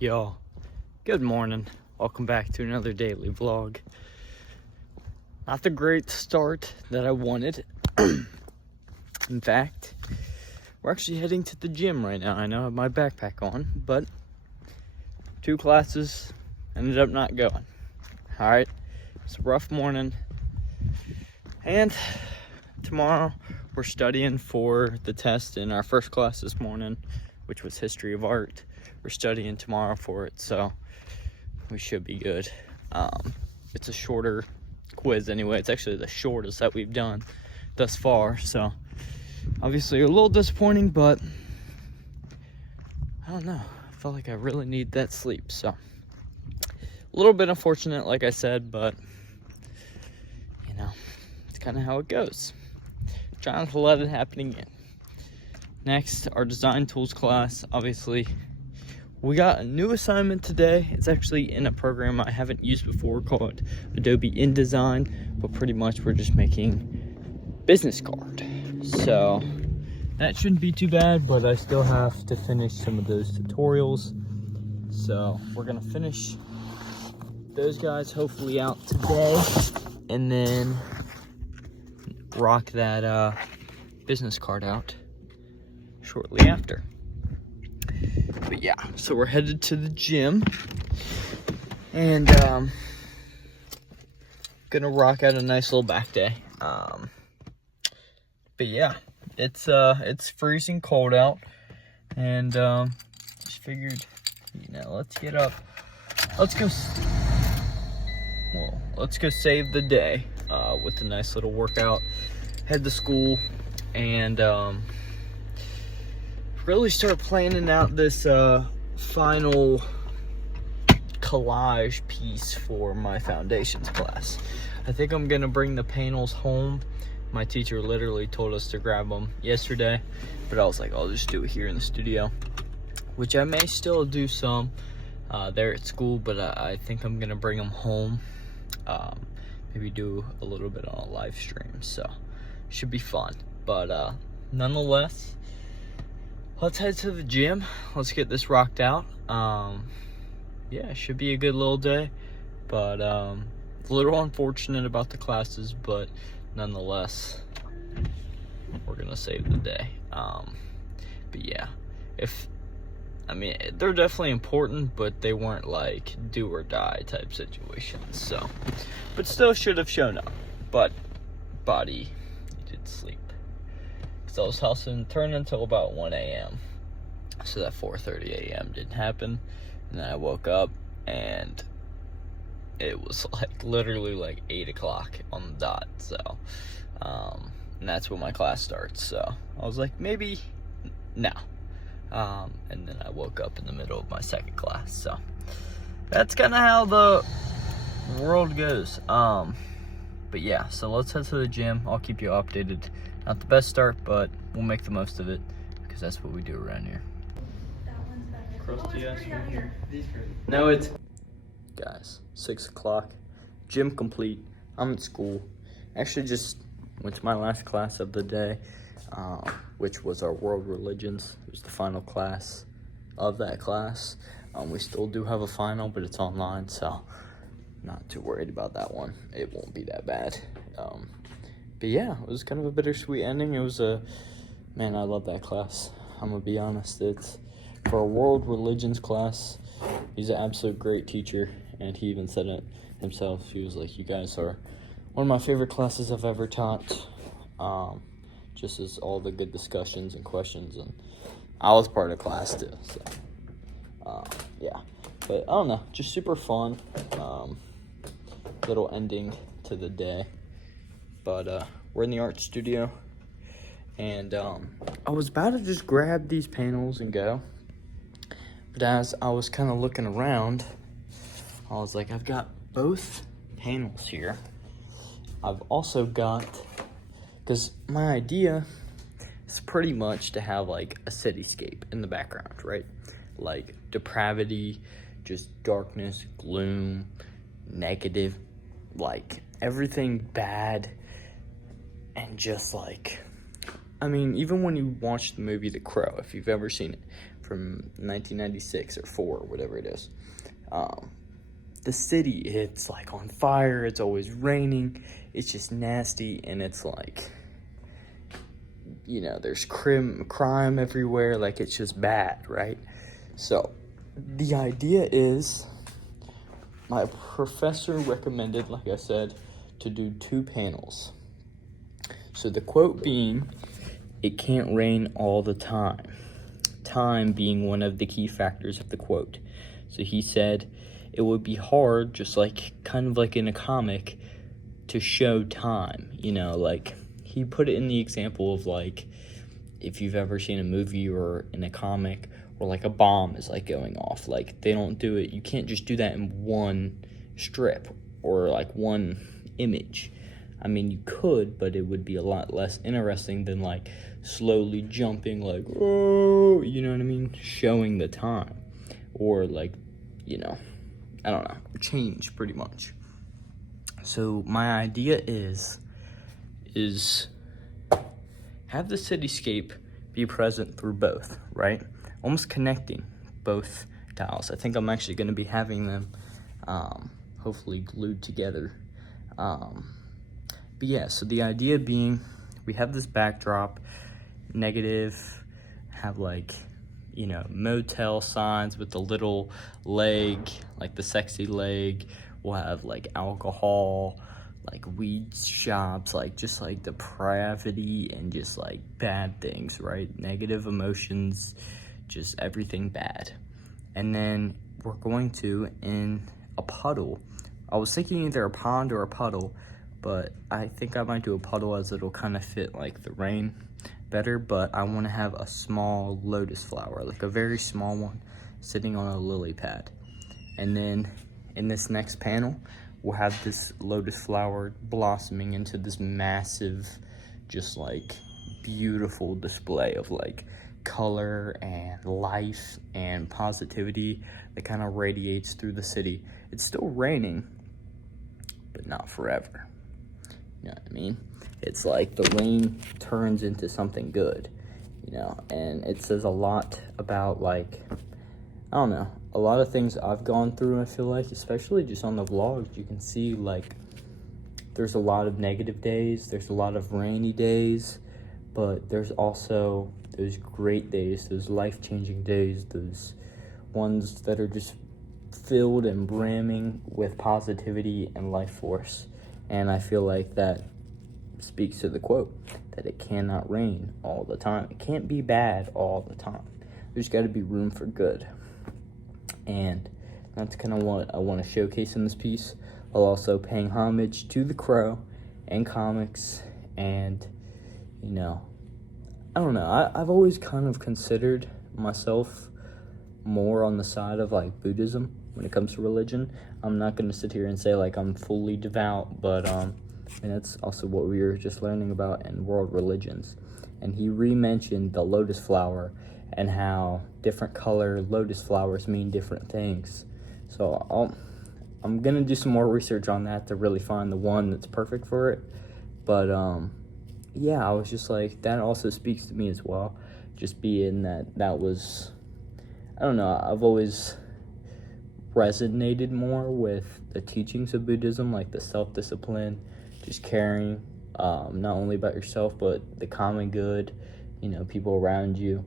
Y'all, good morning. Welcome back to another daily vlog. Not the great start that I wanted. In fact, we're actually heading to the gym right now. I know I have my backpack on, but 2 classes ended up not going. All right, it's a rough morning. And tomorrow we're studying for the test in our first class this morning, which was history of art. We're studying tomorrow for it, so we should be good. It's a shorter quiz anyway. It's actually the shortest that we've done thus far, so obviously a little disappointing, but I don't know. I felt like I really need that sleep, so a little bit unfortunate, like I said, but you know, it's kind of how it goes. Trying to let it happen again. Next, our design tools class. Obviously, we got a new assignment today. It's actually in a program I haven't used before called Adobe InDesign, but pretty much we're just making business card. So that shouldn't be too bad, but I still have to finish some of those tutorials. So we're gonna finish those guys hopefully out today, and then rock that business card out shortly after. But yeah, so we're headed to the gym and gonna rock out a nice little back day. But yeah, it's freezing cold out, and just figured, you know, let's get up, let's go save the day with a nice little workout, head to school, and really start planning out this final collage piece for my foundations class. I think I'm gonna bring the panels home. My teacher literally told us to grab them yesterday, but I was like, I'll just do it here in the studio, which I may still do some there at school, but I think I'm gonna bring them home, maybe do a little bit on a live stream, so should be fun. But nonetheless, let's head to the gym. Let's get this rocked out. Yeah, it should be a good little day, but a little unfortunate about the classes, but nonetheless, we're gonna save the day. But yeah, they're definitely important, but they weren't like do or die type situations, so, but still should have shown up, but body needed sleep. So I was hustling, turned until about 1 a.m. So that 4:30 a.m. didn't happen. And then I woke up and it was like literally like 8 o'clock on the dot. So, and that's when my class starts. So I was like, maybe now. And then I woke up in the middle of my second class. So that's kind of how the world goes. But yeah, so let's head to the gym. I'll keep you updated. Not the best start, but we'll make the most of it because that's what we do around here. Crusty ass one here. No, it's guys, 6 o'clock. Gym complete. I'm at school. Actually, just went to my last class of the day, which was our world religions. It was the final class of that class. We still do have a final, but it's online, so not too worried about that one. It won't be that bad. But yeah, it was kind of a bittersweet ending. It was man, I love that class. I'm gonna be honest. It's for a world religions class. He's an absolute great teacher, and he even said it himself. He was like, "You guys are one of my favorite classes I've ever taught." Just as all the good discussions and questions, and I was part of class too. So yeah, but I don't know, just super fun. Little ending to the day. But we're in the art studio, and I was about to just grab these panels and go, but as I was kind of looking around, I was like, I've got both panels here. I've also got, because my idea is pretty much to have like a cityscape in the background, right? Like depravity, just darkness, gloom, negative, like everything bad. And just like, I mean, even when you watch the movie The Crow, if you've ever seen it, from 1996 or 4, whatever it is. The city, it's like on fire, it's always raining, it's just nasty, and it's like, you know, there's crime everywhere, like it's just bad, right? So the idea is, my professor recommended, like I said, to do 2 panels. So the quote being, it can't rain all the time. Time being one of the key factors of the quote. So he said it would be hard, just like kind of like in a comic, to show time. You know, like he put it in the example of like if you've ever seen a movie or in a comic where like a bomb is like going off. Like they don't do it. You can't just do that in one strip or like one image. I mean, you could, but it would be a lot less interesting than like slowly jumping like, oh, you know what I mean? Showing the time. Or like, you know, I don't know, change pretty much. So my idea is have the cityscape be present through both, right? Almost connecting both tiles. I think I'm actually going to be having them hopefully glued together. But yeah, so the idea being, we have this backdrop, negative, have like, you know, motel signs with the little leg, like the sexy leg. We'll have like alcohol, like weed shops, like just like depravity and just like bad things, right? Negative emotions, just everything bad. And then we're going to, in a puddle, I was thinking either a pond or a puddle, but I think I might do a puddle as it'll kind of fit like the rain better. But I want to have a small lotus flower, like a very small one, sitting on a lily pad. And then in this next panel, we'll have this lotus flower blossoming into this massive, just like beautiful display of like color and life and positivity that kind of radiates through the city. It's still raining, but not forever. You know what I mean? It's like the rain turns into something good, you know, and it says a lot about like, I don't know, a lot of things I've gone through. I feel like, especially just on the vlogs, you can see like there's a lot of negative days, there's a lot of rainy days, but there's also those great days, those life-changing days, those ones that are just filled and brimming with positivity and life force. And I feel like that speaks to the quote, that it cannot rain all the time. It can't be bad all the time. There's got to be room for good. And that's kind of what I want to showcase in this piece, while also paying homage to The Crow and comics. And, you know, I don't know, I've always kind of considered myself more on the side of like Buddhism when it comes to religion. I'm not going to sit here and say like I'm fully devout, but and that's also what we were just learning about in world religions. And he re-mentioned the lotus flower and how different color lotus flowers mean different things. So I'm gonna do some more research on that to really find the one that's perfect for it. But yeah, I was just like, that also speaks to me as well, just being that was, I don't know, I've always resonated more with the teachings of Buddhism, like the self-discipline, just caring not only about yourself but the common good, you know, people around you.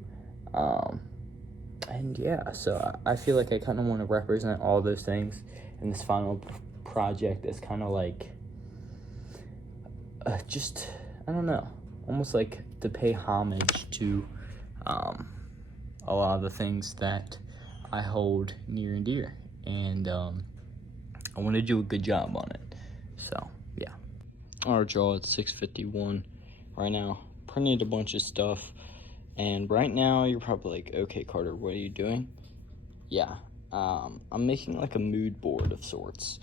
And yeah, so I feel like I kind of want to represent all those things in this final project as kind of like just, I don't know, almost like to pay homage to a lot of the things that I hold near and dear, and I want to do a good job on it. So yeah. Alright y'all, it's 6:51 right now. Printed a bunch of stuff, and right now you're probably like, okay Carter, what are you doing? Yeah, I'm making like a mood board of sorts.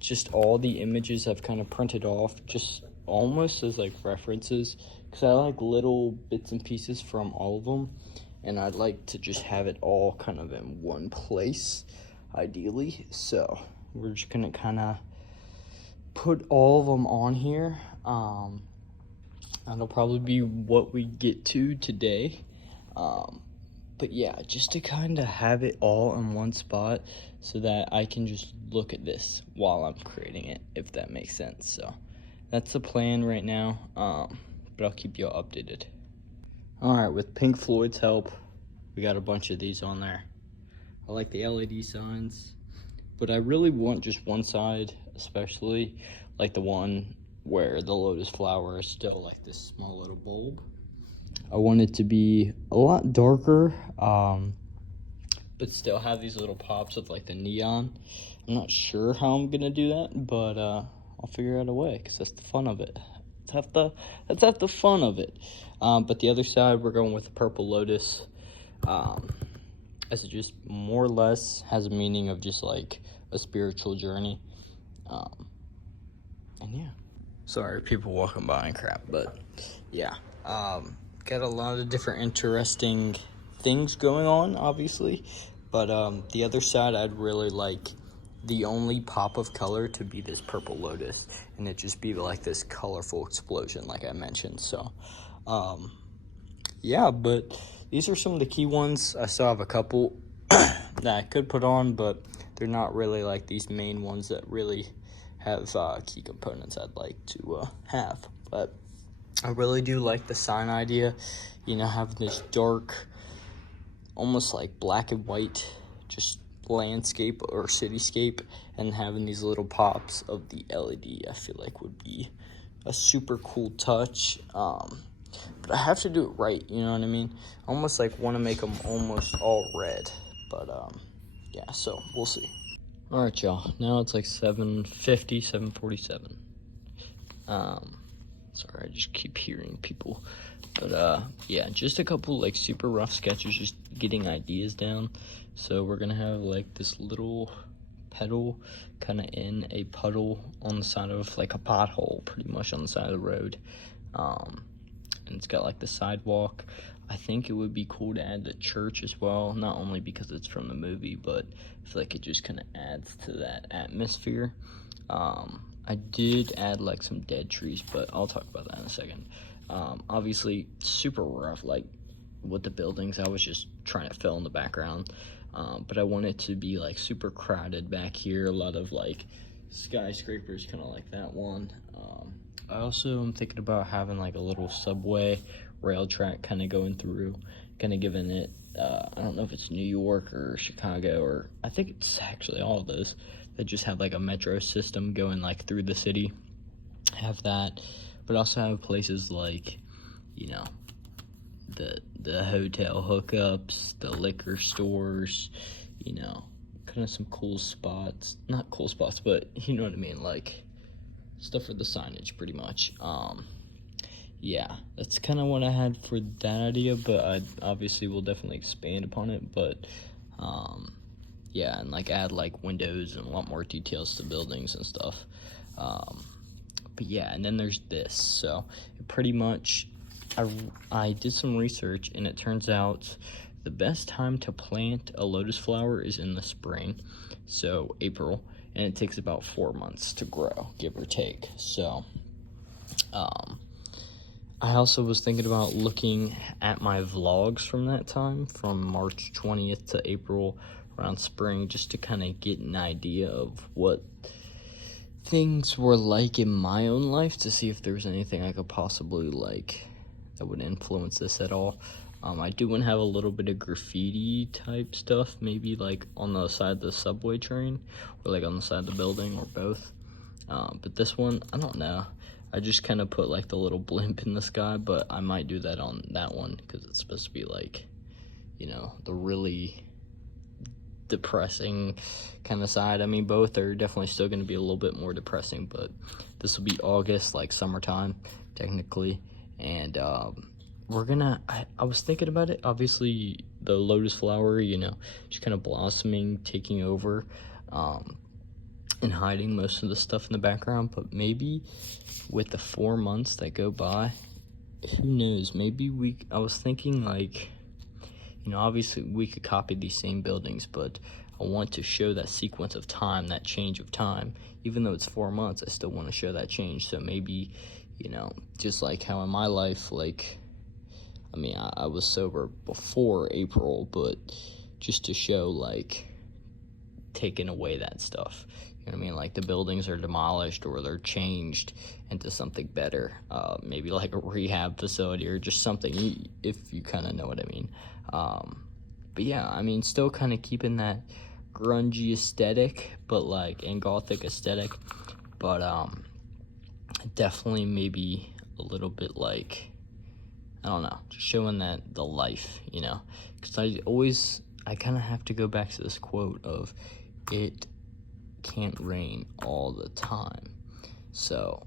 Just all the images I've kind of printed off, just almost as like references, because I like little bits and pieces from all of them, and I'd like to just have it all kind of in one place, ideally. So we're just gonna kind of put all of them on here. That'll probably be what we get to today. But yeah, just to kind of have it all in one spot so that I can just look at this while I'm creating it, if that makes sense. So that's the plan right now, but I'll keep you all updated. All right, with Pink Floyd's help, we got a bunch of these on there. I like the LED signs, but I really want just one side, especially like the one where the lotus flower is still like this small little bulb. I want it to be a lot darker, but still have these little pops of like the neon. I'm not sure how I'm gonna do that, but I'll figure out a way, because that's the fun of it. That's half the fun of it. But the other side, we're going with the purple lotus, as it just more or less has a meaning of just like a spiritual journey. And yeah, sorry people walking by and crap, but yeah, got a lot of different interesting things going on, obviously, but the other side, I'd really like the only pop of color to be this purple lotus, and it just be like this colorful explosion like I mentioned. So yeah, but these are some of the key ones. I still have a couple that I could put on, but they're not really like these main ones that really have key components I'd like to have. But I really do like the sign idea, you know, having this dark, almost like black and white, just landscape or cityscape, and having these little pops of the LED, I feel like would be a super cool touch. But I have to do it right, you know what I mean? I almost like want to make them almost all red, but yeah, so we'll see. All right, y'all, now it's like 7:50, 7:47. Sorry, I just keep hearing people, but yeah, just a couple like super rough sketches, just getting ideas down. So we're gonna have like this little petal kind of in a puddle on the side of like a pothole, pretty much on the side of the road. And it's got like the sidewalk. I think it would be cool to add the church as well, not only because it's from the movie, but I feel like it just kind of adds to that atmosphere. I did add like some dead trees, but I'll talk about that in a second. Obviously super rough, like with the buildings, I was just trying to fill in the background, but I want it to be like super crowded back here, a lot of like skyscrapers, kind of like that one. I also am thinking about having like a little subway rail track kind of going through, kind of giving it, I don't know if it's New York or Chicago, or I think it's actually all of those that just have like a metro system going like through the city. Have that, but also have places like, you know, the hotel hookups, the liquor stores, you know, kind of some cool spots, not cool spots, but you know what I mean, like stuff for the signage pretty much. Yeah, that's kind of what I had for that idea, but I obviously will definitely expand upon it. But yeah, and like add like windows and a lot more details to buildings and stuff. But yeah, and then there's this. So pretty much I did some research, and it turns out the best time to plant a lotus flower is in the spring, so April, and it takes about 4 months to grow, give or take. So I also was thinking about looking at my vlogs from that time, from March 20th to April, around spring, just to kind of get an idea of what things were like in my own life, to see if there's anything I could possibly like that would influence this at all. I do want to have a little bit of graffiti type stuff, maybe like on the side of the subway train, or like on the side of the building, or both. But this one, I don't know. I just kind of put like the little blimp in the sky, but I might do that on that one because it's supposed to be like, you know, the really depressing kind of side. I mean, both are definitely still going to be a little bit more depressing, but this will be August, like summertime technically, and we're gonna, I was thinking about it, obviously the lotus flower, you know, just kind of blossoming, taking over, and hiding most of the stuff in the background. But maybe with the 4 months that go by, who knows, maybe I was thinking like, you know, obviously we could copy these same buildings, but I want to show that sequence of time, that change of time. Even though it's 4 months, I still want to show that change. So maybe, you know, just like how in my life, like I mean, I was sober before April, but just to show, like, taking away that stuff. You know what I mean? Like, the buildings are demolished or they're changed into something better. Maybe like a rehab facility or just something, if you kind of know what I mean. But yeah, I mean, still kind of keeping that grungy aesthetic, but like, and gothic aesthetic, but definitely maybe a little bit like, I don't know, just showing that the life, you know, because I kind of have to go back to this quote of, it can't rain all the time. So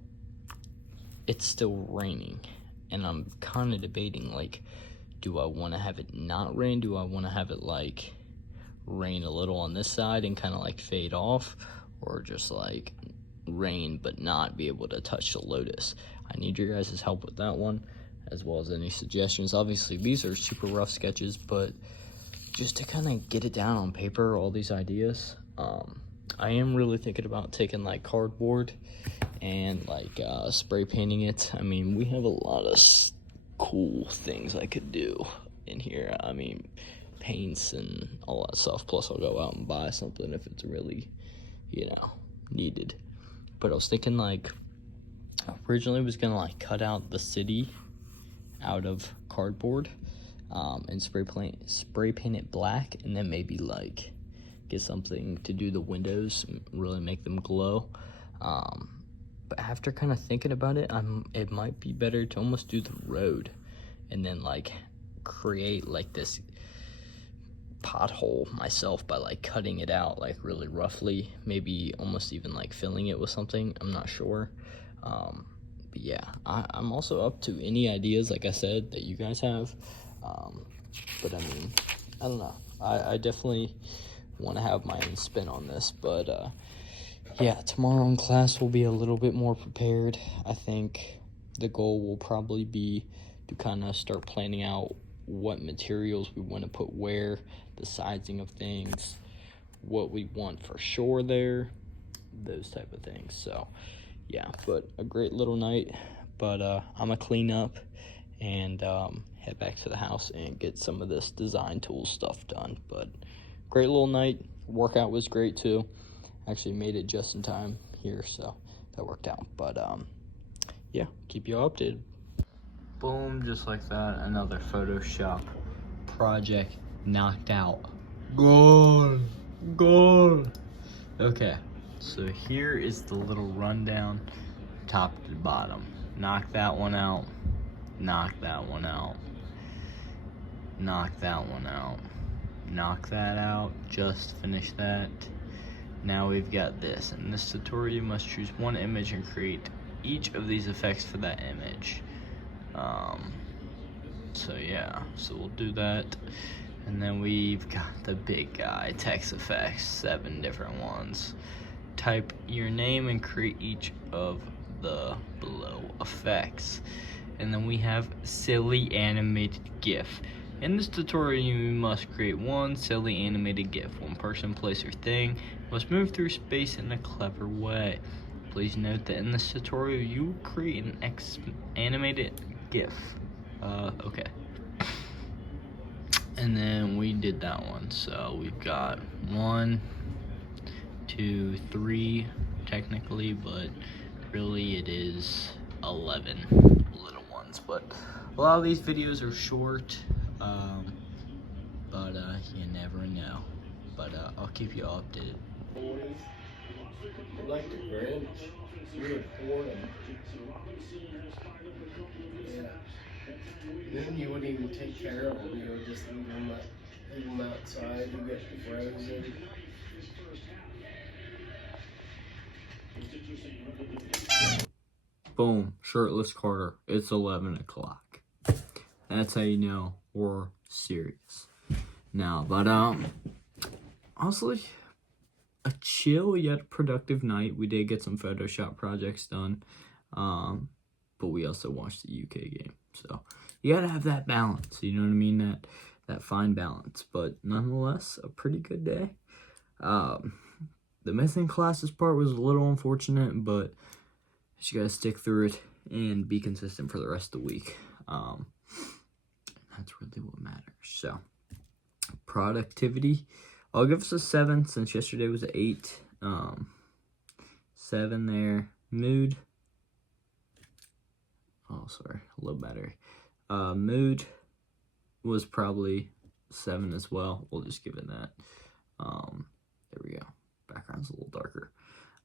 it's still raining, and I'm kind of debating, like, do I want to have it not rain? Do I want to have it like rain a little on this side and kind of like fade off, or just like rain but not be able to touch the lotus? I need your guys' help with that one, as well as any suggestions. Obviously these are super rough sketches, but just to kind of get it down on paper, all these ideas. I am really thinking about taking like cardboard and like spray painting it. I mean, we have a lot of cool things I could do in here. I mean, paints and all that stuff. Plus I'll go out and buy something if it's really, you know, needed. But I was thinking, like, originally was gonna like cut out the city out of cardboard and spray paint it black, and then maybe like get something to do the windows and really make them glow. But after kind of thinking about it, it might be better to almost do the road and then like create like this pothole myself by like cutting it out like really roughly, maybe almost even like filling it with something. I'm not sure. But yeah, I'm also up to any ideas, like I said, that you guys have. But I mean, I don't know. I definitely want to have my own spin on this, but yeah, tomorrow in class we'll be a little bit more prepared. I think the goal will probably be to kind of start planning out what materials we want to put where, the sizing of things, what we want for sure there, those type of things. So yeah, but a great little night. But I'm gonna clean up and head back to the house and get some of this design tool stuff done. But great little night. Workout was great too. Actually made it just in time here, so that worked out. But yeah, keep you updated. Boom, just like that, another Photoshop project knocked out. Gone. Okay, so here is the little rundown, top to bottom. Knock that one out, knock that one out, knock that one out, knock that out, just finish that. Now we've got this. In this tutorial, you must choose one image and create each of these effects for that image. So yeah, so we'll do that. And then we've got the big guy, text effects, 7 different ones. Type your name and create each of the below effects. And then we have silly animated GIF. In this tutorial, you must create one silly animated GIF. One person, place, or thing must move through space in a clever way. Please note that in this tutorial, you will create an animated GIF. Okay. And then we did that one. So we've got 1, 2, 3, technically, but really it is 11 little ones. But a lot of these videos are short, but you never know. But I'll keep you updated. Like the Grinch, you would hoard them. Yeah. Then you wouldn't even take care of them. You would just leave them outside to get frozen. Boom, shirtless Carter. It's 11 o'clock. That's how you know we're serious. Now, but honestly, a chill yet productive night. We did get some Photoshop projects done, but we also watched the UK game. So you gotta have that balance. You know what I mean? That fine balance. But nonetheless, a pretty good day. The missing classes part was a little unfortunate, but you gotta stick through it and be consistent for the rest of the week. That's really what matters. So, productivity, I'll give us a 7 since yesterday was an 8. 7 there. Mood, oh, sorry, a little better. Mood was probably 7 as well. We'll just give it that. There we go. Background's a little darker.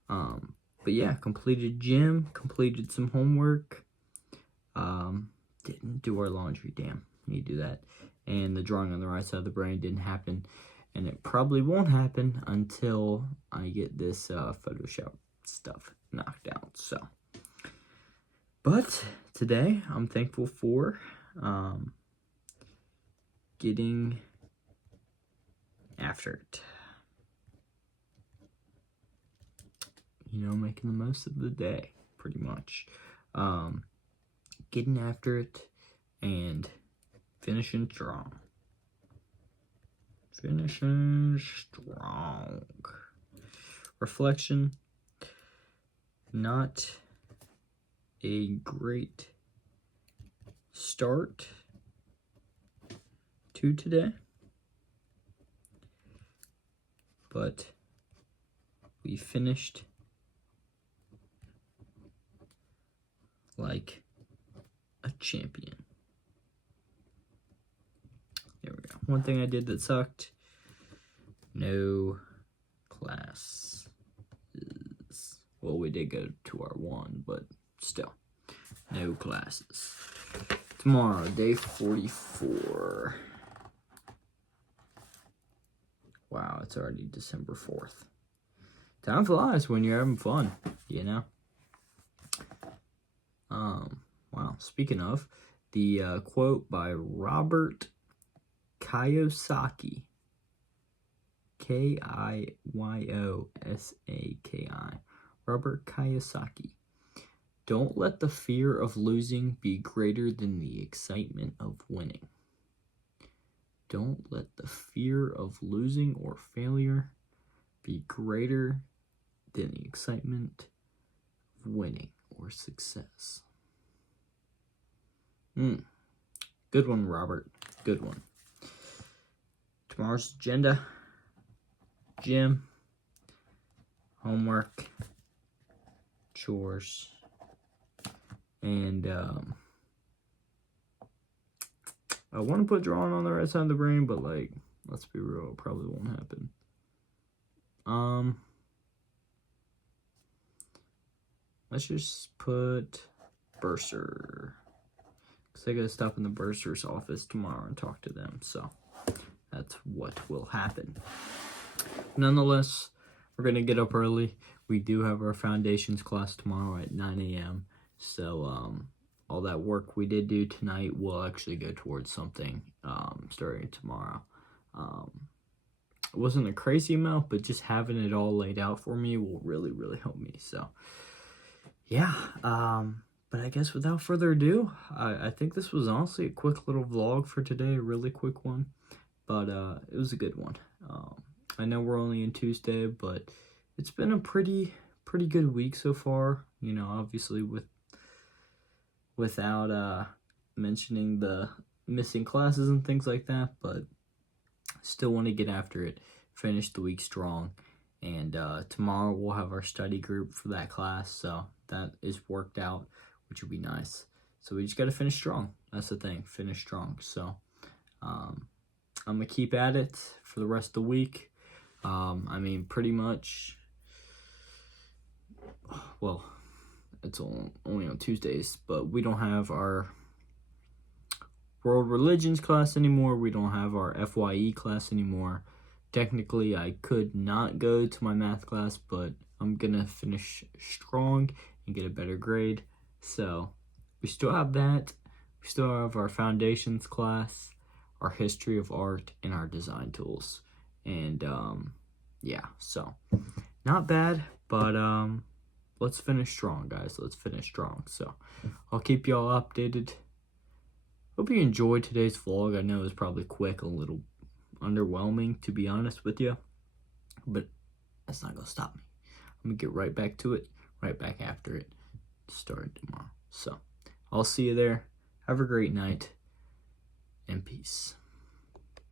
But yeah, completed gym, completed some homework. Didn't do our laundry. Damn, need to do that. And the drawing on the right side of the brain didn't happen. And it probably won't happen until I get this Photoshop stuff knocked out. So, but today I'm thankful for getting after it. You know, making the most of the day, pretty much. Getting after it and finishing strong. Finishing strong. Reflection. Not a great start to today, but we finished like a champion. There we go. One thing I did that sucked, no classes. Well, we did go to our one, but still, no classes. Tomorrow, day 44. Wow, it's already December 4th. Time flies when you're having fun, you know? Wow, speaking of, the quote by Robert Kiyosaki, Kiyossaki, Robert Kiyosaki. Don't let the fear of losing be greater than the excitement of winning. Don't let the fear of losing or failure be greater than the excitement of winning or success. Good one, Robert. Good one. Tomorrow's agenda: gym, homework, chores, and I want to put drawing on the right side of the brain, but like, let's be real, it probably won't happen. Let's just put bursar, because I gotta stop in the bursar's office tomorrow and talk to them, so that's what will happen. Nonetheless, we're gonna get up early. We do have our foundations class tomorrow at 9 a.m. So all that work we did do tonight will actually go towards something starting tomorrow. It wasn't a crazy amount, but just having it all laid out for me will really, really help me. So yeah, but I guess without further ado, I think this was honestly a quick little vlog for today, a really quick one, but it was a good one. I know we're only in Tuesday, but it's been a pretty good week so far. You know, obviously without mentioning the missing classes and things like that, but still want to get after it, finish the week strong, and tomorrow we'll have our study group for that class, so that is worked out, which will be nice. So we just got to finish strong. That's the thing, finish strong. So I'm gonna keep at it for the rest of the week. I mean, pretty much, well, it's only on Tuesdays, but we don't have our world religions class anymore. We don't have our FYE class anymore. Technically, I could not go to my math class, but I'm gonna finish strong and get a better grade. So we still have that. We still have our foundations class, our history of art, and our design tools. And yeah, so not bad, but let's finish strong, guys. Let's finish strong. So I'll keep y'all updated. Hope you enjoyed today's vlog. I know it was probably quick, a little underwhelming, to be honest with you, but that's not gonna stop me. I'm gonna get right back to it, right back after it, starting tomorrow. So I'll see you there. Have a great night, and peace.